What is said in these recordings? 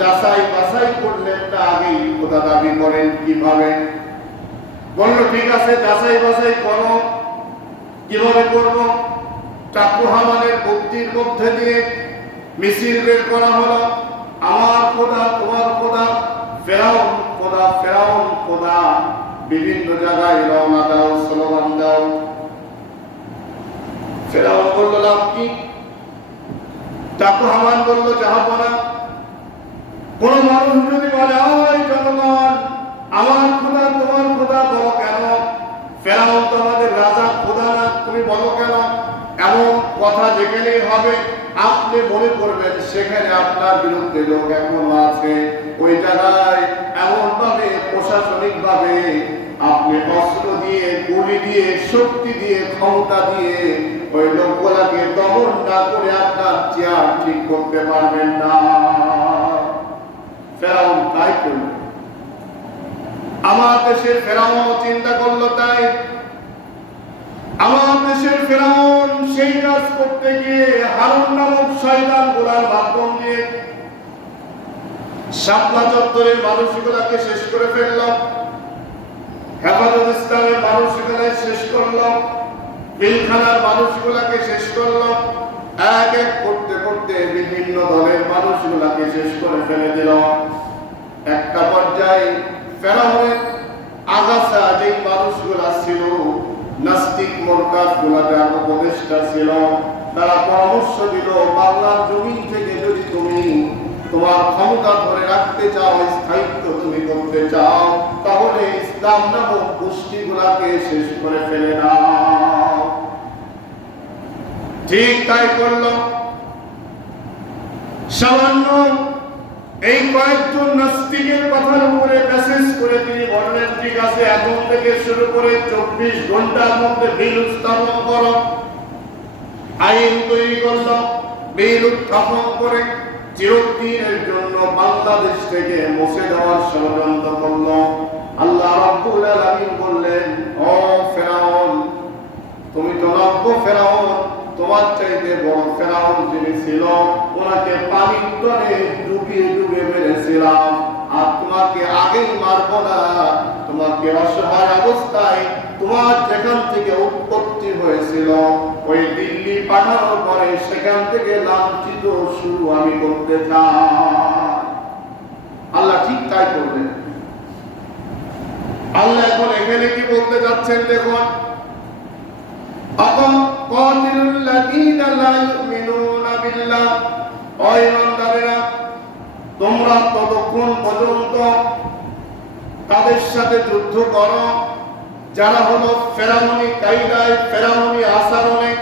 যাচাই বাছাই করলেন না আগেই খোদা দাবি করেন কীভাবে? বলল, ঠিক আছে, যাচাই বাছাই করো। কীভাবে করব? চাকু হামানের বুদ্ধির মধ্যে দিয়ে মিছিল বের করা হলো। আমার খোদা, তোমার খোদা, ফেরাউন খোদা ফেরাউন খোদা, বিভিন্ন জায়গায় রওনা দাও, স্লোগান দাও। ফেরাউন বলল, লাভ কি? চাকু হামান বলল যাহাবনা কোন মানুষ যদি বলে আমার খোদা, তোমার খোদা বলো কেন? ফেরাউন তো আমাদের রাজা, খোদা না, তুমি বলো কেন? এমন কথা যেখানেই হবে, আপনি মনে করবেন, সেখানে আপনার বিরুদ্ধে লোক এখনও আছে। ওই জায়গায় এমন ভাবে প্রশাসনিক ভাবে আপনি অস্ত্র দিয়ে, গুলি দিয়ে, শক্তি দিয়ে, ক্ষমতা দিয়ে ওই লোকগুলাকে দমন না করে আপনার চেয়ার ঠিক করতে পারবেন না। ফেরাউন তাই করল। আমার দেশের ফেরাউন চিন্তা করল তাই। আমার দেশের ফেরাউন সেই কাজ করতে গিয়ে হারুন নামক শয়তান গোলার শাপলা চত্বরের মানুষগুলাকে শেষ করে ফেলল। হেফাজত ইসলামের মানুষগুলা শেষ করল। পিলখানার মানুষগুলাকে শেষ করল। এক এক করতে করতে বিভিন্ন দলের মানুষগুলাকে শেষ করে ফেলে দিল। একটা পর্যায়ে ফেরাউনের আগাছা যেই মানুষগুলা ছিল, নাস্তিক মোরকাজ গুলাতে উপদেষ্টা ছিল। তারা পরামর্শ দিল, বাংলার জমি থেকে যদি তুমি তোমার ক্ষমতা ধরে রাখতে চাও, স্থায়িত্ব তুমি করতে চাও, তাহলে ইসলাম নামক গোষ্ঠীগুলাকে শেষ করে ফেলে দাও। ঠিক তাই করল। সামান্য এই কয়েকজন নাস্তিকের কথার উপরে মেসেজ করে তিনি বললেন, ঠিক আছে, এখন থেকে শুরু করে চব্বিশ ঘণ্টার মধ্যে বিল উত্থাপন করো। আইন তৈরি করল বিল উত্থাপন করে চিরদিনের জন্য বাংলাদেশ থেকে মুছে দেওয়ার ষড়যন্ত্র করল। আল্লাহ রাব্বুল আলামিন বললেন, ও ফেরাউন, তুমি তো নব্য ফেরাউন তোমার চাইতে বড় ফেরাউন যিনি ছিল, ওনাকে পানি তলে ডুবিয়ে ডুবে মেরেছিলাম। আর তোমাকে আগেই মারব না। তোমাকে অসহায় অবস্থায় তোমার যেখান থেকে উৎপত্তি হয়েছিল, ওই দিল্লি পাঠানোর পরে সেখান থেকে লাঞ্ছিত শুরু আমি করতে আল্লাহ ঠিক তাই করবেন। আল্লাহ এখন এখানে কি বলতে যাচ্ছেন দেখুন? আতঙ্ক তোমরা ততক্ষণ পর্যন্ত তাদের সাথে যুদ্ধ করো। যারা হলো ফেরামনি কায়দায় ফেরামনি আচরণে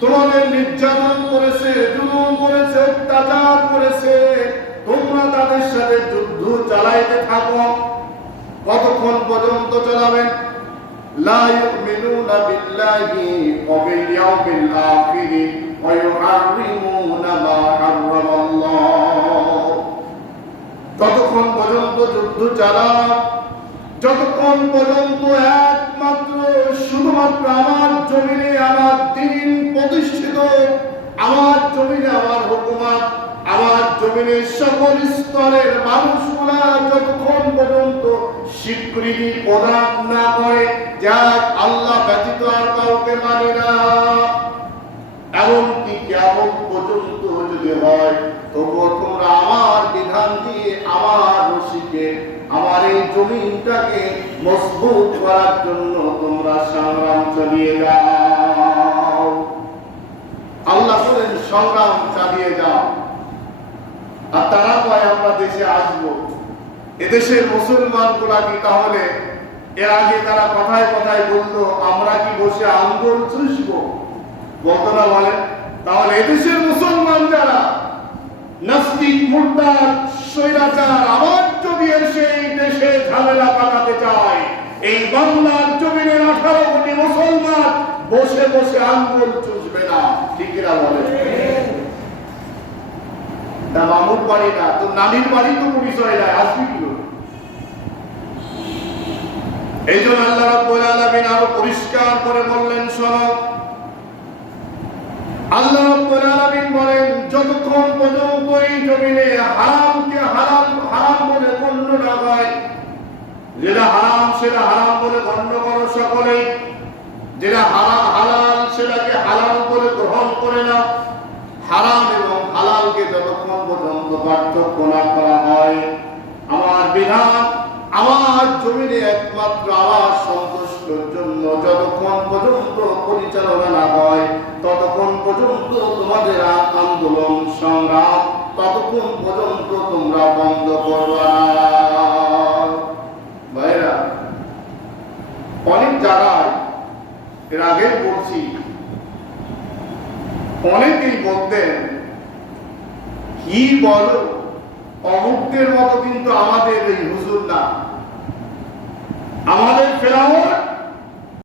তোমাদের নির্যাতন করেছে, জুলুম করেছে, অত্যাচার করেছে, তোমরা তাদের সাথে যুদ্ধ চালাইতে থাকো। কতক্ষণ পর্যন্ত চালাবেন? لا يؤمنون بالله وباليوم الآخر ويحرمون ما حرم الله ততক্ষণ পর্যন্ত যুদ্ধ চালাও যতক্ষণ পর্যন্ত একমাত্র শুধুমাত্র আমার জমিনে আমার দিন প্রতিষ্ঠিত আমার জমিনে আমার হুকুমাত আমার জমিনে সকল স্তরের মানুষগুলা যতক্ষণ পর্যন্ত স্বীকৃতি প্রদান না করে, যাক আল্লাহ ব্যতীত আর কাউকে মানে না। এমনকি কেমন পর্যন্ত যদি হয়, তবুও তোমরা আমার বিধান দিয়ে, আমার রশিকে, আমার এই জমিনটাকে মজবুত করার জন্য তোমরা সংগ্রাম চালিয়ে যাও। আল্লাহ বলেন, সংগ্রাম চালিয়ে যাও। আর তারা কয়, আমরা দেশে আসব। এদেশের মুসলমানগুলা কি তাহলে? এর আগে তারা কথায় কথায় বলতো আমরা কি বসে আঙ্গুল চুষবো? বলতো না বলেন তাহলে এদেশের মুসলমান যারা, নাস্তিক মুর্দার স্বৈরাচার এই দেশে ঝামেলা পাকাতে চায়, এই বাংলার জমিনের আঠারো কোটি মুসলমান বসে বসে আঙ্গুল চুষবে না। ঠিকিরা বলে? তা মামুর বাড়ি না, তোর নানির বাড়ি তো পরিচয় নাই আসবি কি এই জন্য আল্লাহ রব্বুল আলামিন আরও পরিষ্কার করে বললেন, শোনো। আল্লাহ রব্বুল আলামিন বলেন, যতক্ষণ পর্যন্ত এই জমিনে হারামকে হারাম হারাম বলে গণ্য না হয়, যেটা আমার বিধান একমাত্র আমার সন্তুষ্টর যতক্ষণ পর্যন্ত পরিচালনা হয়, ততক্ষণ পর্যন্ত তোমাদের আন্দোলন সংগ্রাম, ততক্ষণ তোমরা বন্ধ করবা ভাইরা অনেক জায়গায় এর আগে বলছি, অনেকেই বলতেন কি বলো অমুকদের মতো কিন্তু আমাদের এই হুজুর না। আমাদের ফেরাউন